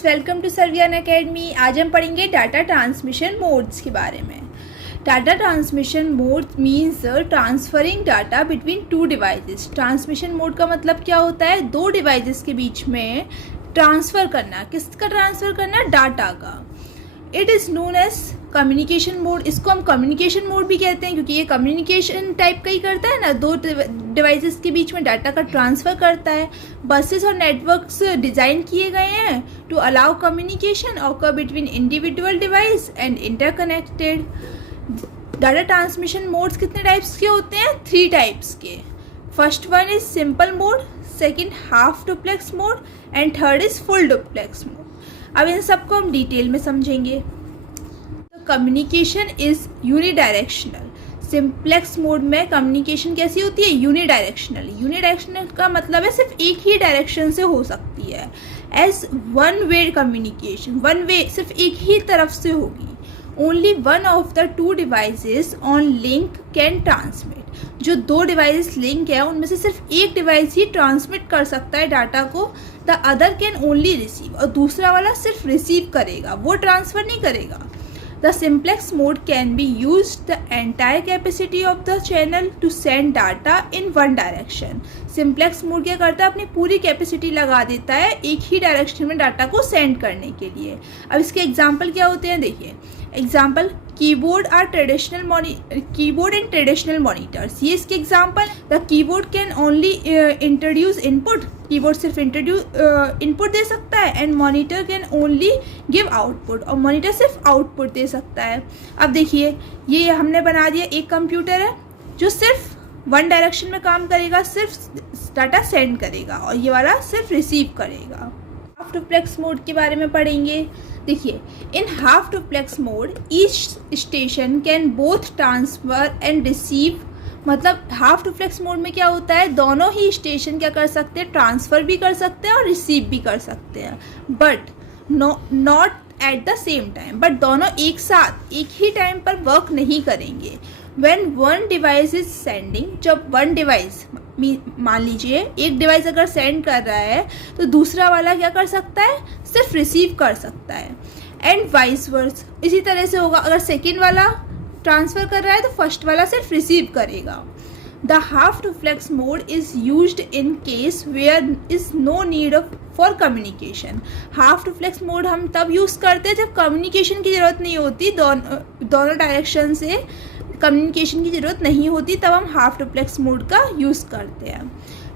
Students, welcome to सर्वियान academy. आज हम पढ़ेंगे डाटा ट्रांसमिशन मोड्स के बारे में। Data transmission mode means transferring data between two devices. Transmission mode का मतलब क्या होता है? दो डिवाइसेस के बीच में ट्रांसफ़र करना। किसका ट्रांसफ़र करना? डाटा का। It is known as communication mode. इसको हम कम्युनिकेशन मोड भी कहते हैं क्योंकि ये कम्युनिकेशन टाइप का ही करता है ना, दो डिवाइसेस के बीच में डाटा का ट्रांसफ़र करता है। बसेस और नेटवर्क्स डिज़ाइन किए गए हैं to allow communication occur between individual device and interconnected. Data transmission modes कितने टाइप्स के होते हैं? 3 टाइप्स के। First one is simple mode, second half duplex mode and third is full duplex mode. अब इन सबको हम डिटेल में समझेंगे। Communication is unidirectional. Simplex mode में कम्युनिकेशन कैसी होती है? यूनिडायरेक्शनल। यूनिडायरेक्शनल का मतलब है सिर्फ एक ही डायरेक्शन से हो सकती है। As one way communication, one way सिर्फ एक ही तरफ से होगी। Only one of the two devices on link can transmit. जो दो डिवाइसेस लिंक है उनमें से सिर्फ एक डिवाइस ही ट्रांसमिट कर सकता है डाटा को। The other can only receive, और दूसरा वाला सिर्फ रिसीव करेगा, वो ट्रांसफ़र नहीं करेगा। The simplex mode can be used the entire capacity of the channel to send data in one direction. Simplex mode क्या करता है? अपनी पूरी कैपेसिटी लगा देता है एक ही डायरेक्शन में डाटा को सेंड करने के लिए। अब इसके एग्जांपल क्या होते हैं? देखिए example, keyboard and traditional monitors. ये इसके example. The keyboard can only introduce input. Keyboard सिर्फ इनपुट दे सकता है and monitor can only give output, और मॉनिटर सिर्फ आउटपुट दे सकता है। अब देखिए ये हमने बना दिया, एक कंप्यूटर है जो सिर्फ वन डायरेक्शन में काम करेगा, सिर्फ डाटा सेंड करेगा, और ये वाला सिर्फ रिसीव करेगा। हाफ डुप्लेक्स मोड के बारे में पढ़ेंगे। देखिए in half duplex mode each station can both transfer and receive. मतलब हाफ डुप्लेक्स मोड में क्या होता है? दोनों ही स्टेशन क्या कर सकते हैं? ट्रांसफ़र भी कर सकते हैं और रिसीव भी कर सकते हैं, but not at the same time. But दोनों एक साथ एक ही टाइम पर वर्क नहीं करेंगे। When one device is sending, जब वन डिवाइस, मान लीजिए एक डिवाइस अगर सेंड कर रहा है तो दूसरा वाला क्या कर सकता है? सिर्फ रिसीव कर सकता है। एंड वाइस वर्स, इसी तरह से होगा। अगर सेकेंड वाला ट्रांसफ़र कर रहा है तो फर्स्ट वाला सिर्फ रिसीव करेगा। The half duplex mode is used in case where is no need for communication. Half duplex mode हम तब यूज़ करते हैं जब कम्युनिकेशन की ज़रूरत नहीं होती, दोनों डायरेक्शन से कम्युनिकेशन की ज़रूरत नहीं होती, तब हम हाफ डुप्लेक्स मोड का यूज़ करते हैं।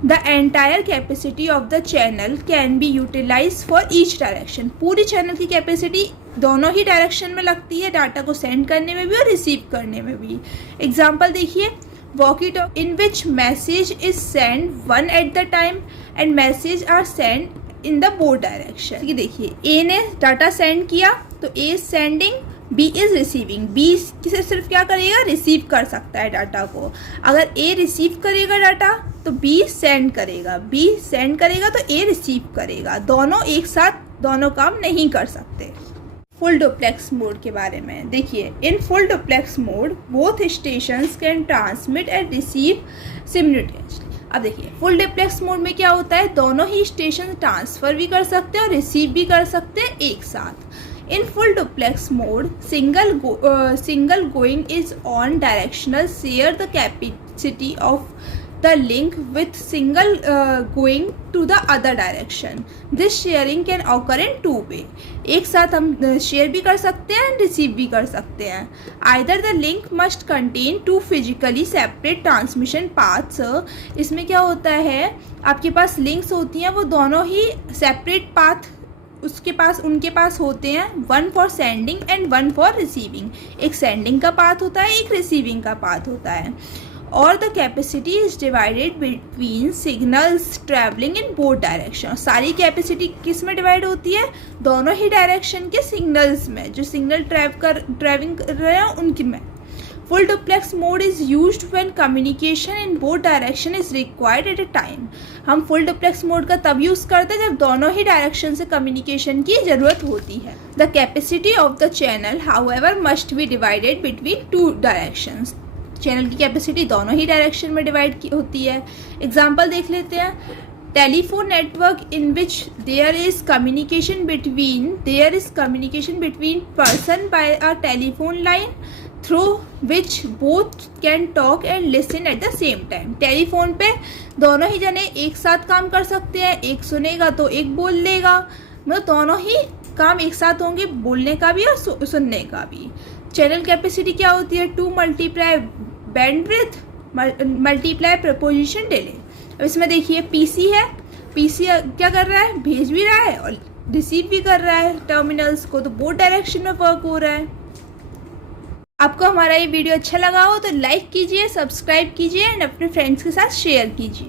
The entire capacity of the channel can be utilise for each direction. पूरी चैनल की कैपेसिटी दोनों ही डायरेक्शन में लगती है, डाटा को सेंड करने में भी और रिसीव करने में भी। एग्जाम्पल देखिए, walkie talkie in which message is send one at the time and message are send in the both direction. देखिए ए ने डाटा सेंड किया तो A is sending, B is receiving. B किसे सिर्फ क्या करेगा? रिसीव कर सकता है डाटा को। अगर ए रिसीव करेगा डाटा तो बी सेंड करेगा, बी सेंड करेगा तो ए रिसीव करेगा। दोनों एक साथ दोनों काम नहीं कर सकते। फुल डुप्लेक्स मोड के बारे में देखिए, in full duplex mode both stations can transmit and receive simultaneously. अब देखिए फुल डुप्लेक्स मोड में क्या होता है? दोनों ही स्टेशन ट्रांसफ़र भी कर सकते हैं और रिसीव भी कर सकते हैं एक साथ। In full duplex mode, single going is on directional share the capacity of the link with single going to the other direction. This sharing can occur in two way. एक साथ हम शेयर भी कर सकते हैं, रिसीव भी कर सकते हैं। Either the link must contain two physically separate transmission paths. इसमें क्या होता है? आपके पास लिंक्स होती हैं, वो दोनों ही सेपरेट पाथ उनके पास होते हैं, one for sending end one for receiving. एक सेंडिंग का पाथ होता है, एक रिसीविंग का पाथ होता है। और the capacity is divided between signals travelling in both direction. सारी कैपेसिटी किस में डिवाइड होती है? दोनों ही डायरेक्शन के सिग्नल्स में, जो सिग्नल ट्रैवलिंग कर रहे हैं उनकी में। Full duplex mode is used when communication in both direction is required at a time. हम फुल डुप्लेक्स मोड का तब यूज़ करते हैं जब दोनों ही डायरेक्शन से कम्युनिकेशन की ज़रूरत होती है। The capacity of the channel however must be divided between two directions. Channel की कैपेसिटी दोनों ही डायरेक्शन में डिवाइड होती है। एग्जाम्पल देख लेते हैं। Telephone network in which there is communication between person by a telephone line through which both can talk and listen at the same time. Telephone पे दोनों ही जने एक साथ काम कर सकते हैं, एक सुनेगा तो एक बोल लेगा, मतलब दोनों ही काम एक साथ होंगे, बोलने का भी और सुनने का भी। चैनल कैपेसिटी क्या होती है? 2 multiply bandwidth multiply preposition delay. अब इसमें देखिए पीसी है, पीसी क्या कर रहा है? भेज भी रहा है और रिसीव भी कर रहा है टर्मिनल्स को, तो बोथ डायरेक्शन में वर्क हो रहा है। आपको हमारा ये वीडियो अच्छा लगा हो तो लाइक कीजिए, सब्सक्राइब कीजिए एंड अपने फ्रेंड्स के साथ शेयर कीजिए।